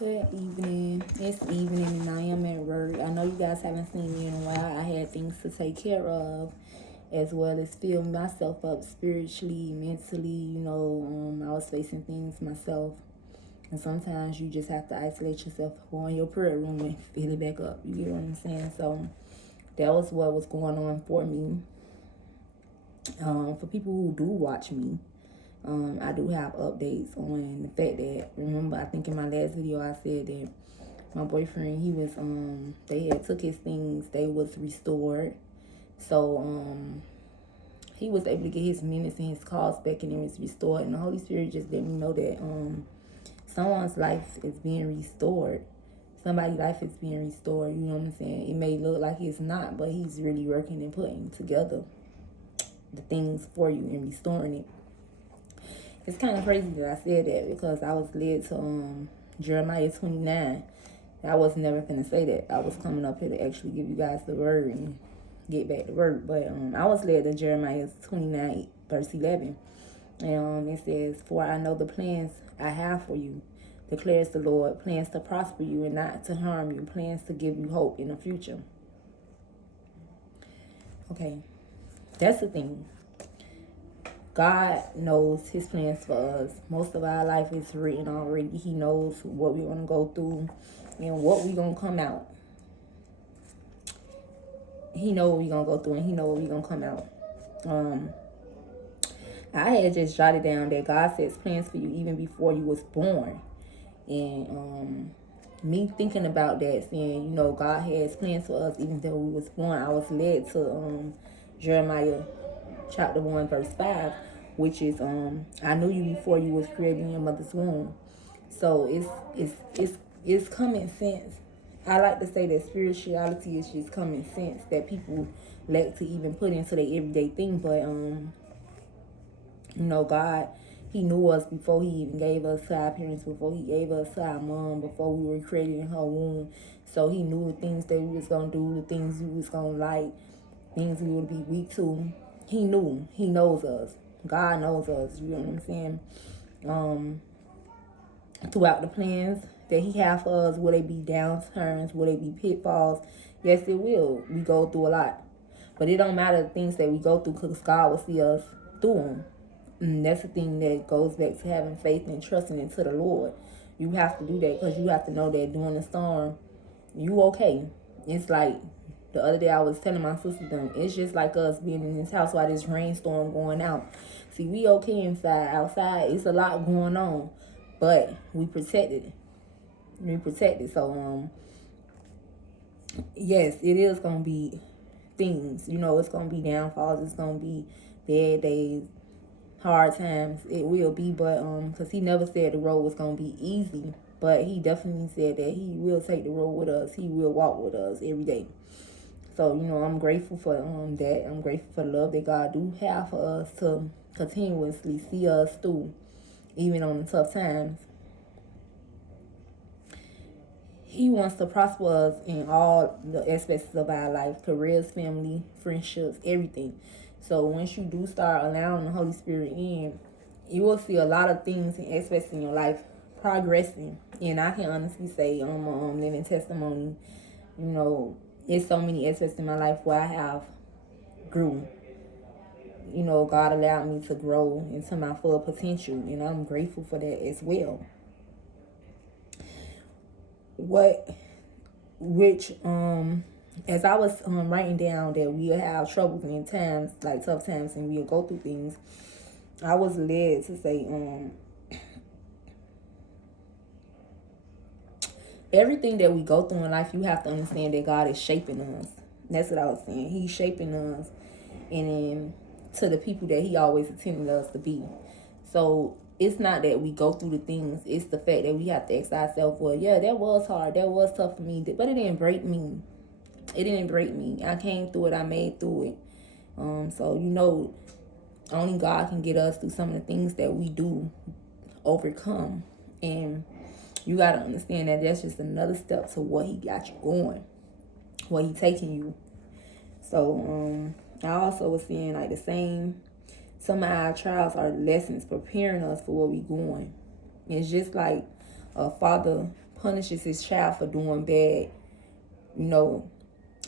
Good evening. It's evening and I am at work. I know you guys haven't seen me in a while. I had things to take care of as well as fill myself up spiritually, mentally. I was facing things myself. And sometimes you just have to isolate yourself, go in your prayer room and fill it back up. You get what I'm saying? So that was what was going on for me. For people who do watch me, I do have updates on the fact that, remember, I think in my last video I said that my boyfriend, he was, they had took his things, they was restored. So, he was able to get his minutes and his calls back and it was restored. And the Holy Spirit just let me know that, someone's life is being restored. Somebody's life is being restored, you know what I'm saying? It may look like it's not, but he's really working and putting together the things for you and restoring it. It's kind of crazy that I said that because I was led to Jeremiah 29. I was never going to say that. I was coming up here to actually give you guys the word and get back to work. But I was led to Jeremiah 29, verse 11. And it says, "For I know the plans I have for you, declares the Lord, plans to prosper you and not to harm you, plans to give you hope in the future." Okay, that's the thing. God knows his plans for us. Most of our life is written already. He knows what we're going to go through and what we're going to come out. He knows what we're going to go through and he knows what we're going to come out. I had just jotted down that God sets plans for you even before you was born. And me thinking about that, saying, God has plans for us even though we was born, I was led to Jeremiah chapter 1 verse 5, which is I knew you before you was created in your mother's womb. So it's common sense. I like to say that spirituality is just common sense that people like to even put into their everyday thing. But God, he knew us before he even gave us to our parents, before he gave us to our mom, before we were created in her womb. So he knew the things that we was gonna do, the things we was gonna like, things we would be weak to. He knew. He knows us. God knows us. You know what I'm saying? Throughout the plans that he have for us, will they be downturns? Will they be pitfalls? Yes, it will. We go through a lot. But it don't matter the things that we go through because God will see us through them. And that's the thing that goes back to having faith and trusting into the Lord. You have to do that because you have to know that during the storm, you okay. It's like the other day I was telling my sister them, it's just like us being in this house while this rainstorm going out. See, we okay inside. Outside, it's a lot going on, but we protected. We protected. So yes, it is gonna be things. It's gonna be downfalls. It's gonna be bad days, hard times. It will be, but because he never said the road was gonna be easy, but he definitely said that he will take the road with us. He will walk with us every day. So I'm grateful for that. I'm grateful for the love that God do have for us to continuously see us through, even on the tough times. He wants to prosper us in all the aspects of our life, careers, family, friendships, everything. So once you do start allowing the Holy Spirit in, you will see a lot of things and aspects in your life progressing. And I can honestly say I'm a living testimony. There's so many aspects in my life where I have grew. God allowed me to grow into my full potential, and I'm grateful for that as well. As I was writing down that we'll have troubles in times, like tough times, and we'll go through things, I was led to say, everything that we go through in life, you have to understand that God is shaping us. That's what I was saying. He's shaping us and to the people that he always intended us to be. So it's not that we go through the things. It's the fact that we have to ask ourselves, well, yeah, that was hard. That was tough for me. But it didn't break me. It didn't break me. I came through it. I made through it. So, only God can get us through some of the things that we do overcome. And you got to understand that that's just another step to what he got you going, what he taking you. So I also was seeing like the same, some of our trials are lessons preparing us for what we going. It's just like a father punishes his child for doing bad, you know,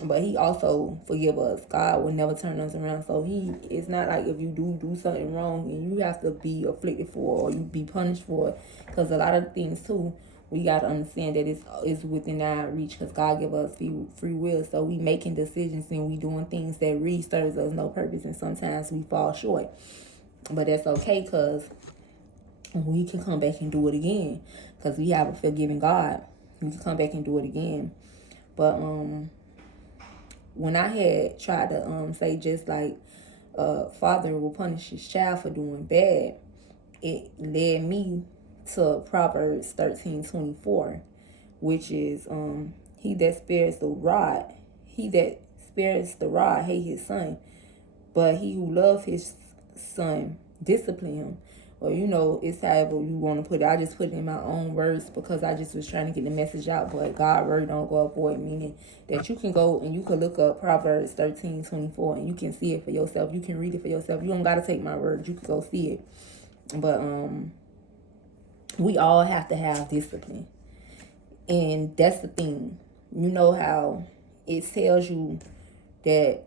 but he also forgive us. God will never turn us around. So it's not like if you do something wrong and you have to be afflicted for it or you be punished for it. Because a lot of things too, we got to understand that it's within our reach, because God give us free will. So we making decisions and we doing things that really serves us no purpose, and sometimes we fall short. But that's okay, because we can come back and do it again, because we have a forgiving God. We can come back and do it again. But when I had tried to say just like father will punish his child for doing bad, it led me to Proverbs 13:24, which is he that spares the rod hate his son, but he who loves his son discipline him. Or, it's however you want to put it. I just put it in my own words because I just was trying to get the message out. But God word don't go void, meaning that you can go and you can look up Proverbs 13:24 and you can see it for yourself. You can read it for yourself. You don't got to take my word. You can go see it. But we all have to have discipline. And that's the thing. You know how it tells you that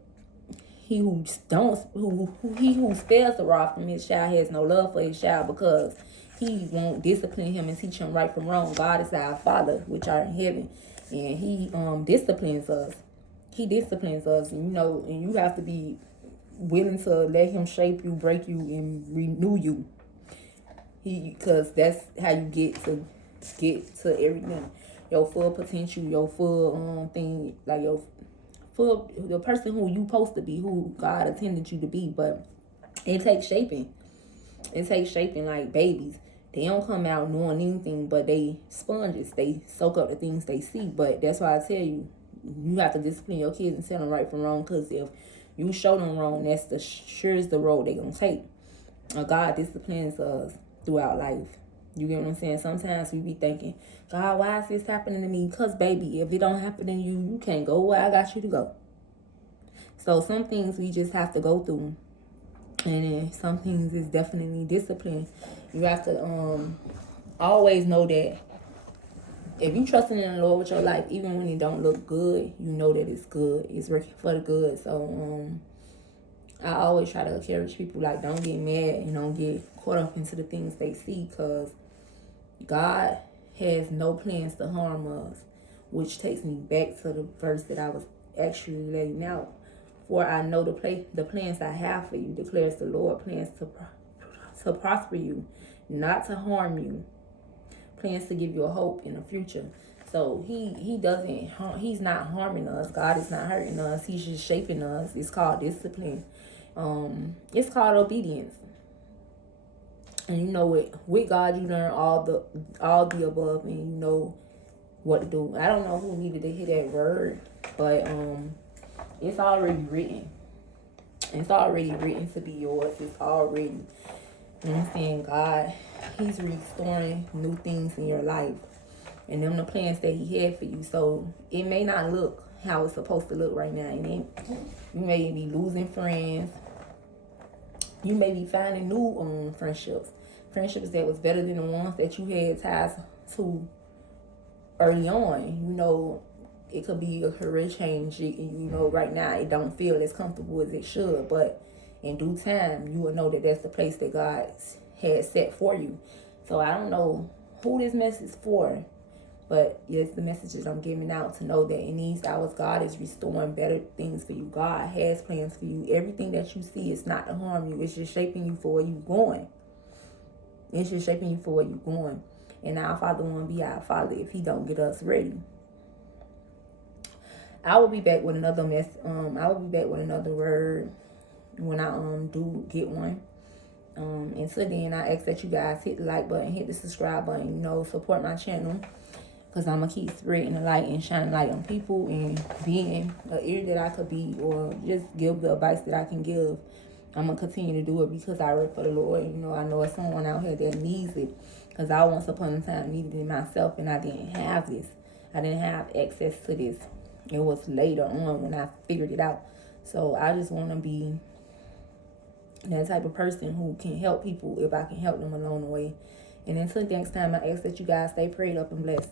he who spares the rod from his child has no love for his child, because he won't discipline him and teach him right from wrong. God is our Father which art in heaven, and he disciplines us. He disciplines us, and and you have to be willing to let him shape you, break you, and renew you. Because that's how you get to everything, your full potential, your full thing, like your for the person who you supposed to be, who God intended you to be. But it takes shaping. It takes shaping like babies. They don't come out knowing anything, but they sponges. They soak up the things they see. But that's why I tell you, you have to discipline your kids and tell them right from wrong. Because if you show them wrong, that's the road they're going to take. God disciplines us throughout life. You get what I'm saying? Sometimes we be thinking, God, why is this happening to me? Because, baby, if it don't happen to you, you can't go where I got you to go. So some things we just have to go through. And then some things is definitely discipline. You have to always know that if you trusting in the Lord with your life, even when it don't look good, you know that it's good. It's working for the good. So I always try to encourage people, like, don't get mad and don't get caught up into the things they see, because God has no plans to harm us, which takes me back to the verse that I was actually laying out. For I know the plans I have for you, declares the Lord, plans to prosper you, not to harm you, plans to give you a hope in the future. So he's not harming us. God is not hurting us. He's just shaping us. It's called discipline. It's called obedience. And with God, you learn all the above, and you know what to do. I don't know who needed to hear that word, but it's already written. It's already written to be yours. It's already, God, he's restoring new things in your life, and them the plans that he had for you. So it may not look how it's supposed to look right now, and you may be losing friends. You may be finding new friendships that was better than the ones that you had ties to early on. It could be a career change. Right now it don't feel as comfortable as it should, but in due time you will know that that's the place that God has set for you. So I don't know who this message is for, but yes, the messages I'm giving out to know that in these hours, God is restoring better things for you. God has plans for you. Everything that you see is not to harm you. It's just shaping you for where you're going. And our Father won't be our Father if he don't get us ready. I will be back with another I will be back with another word when I do get one. Until then, I ask that you guys hit the like button, hit the subscribe button, support my channel. Because I'm going to keep spreading the light and shining light on people and being an ear that I could be, or just give the advice that I can give. I'm going to continue to do it because I work for the Lord. I know it's someone out here that needs it. Because I once upon a time needed it myself, and I didn't have this. I didn't have access to this. It was later on when I figured it out. So I just want to be that type of person who can help people if I can help them along the way. And until next time, I ask that you guys stay prayed up and blessed.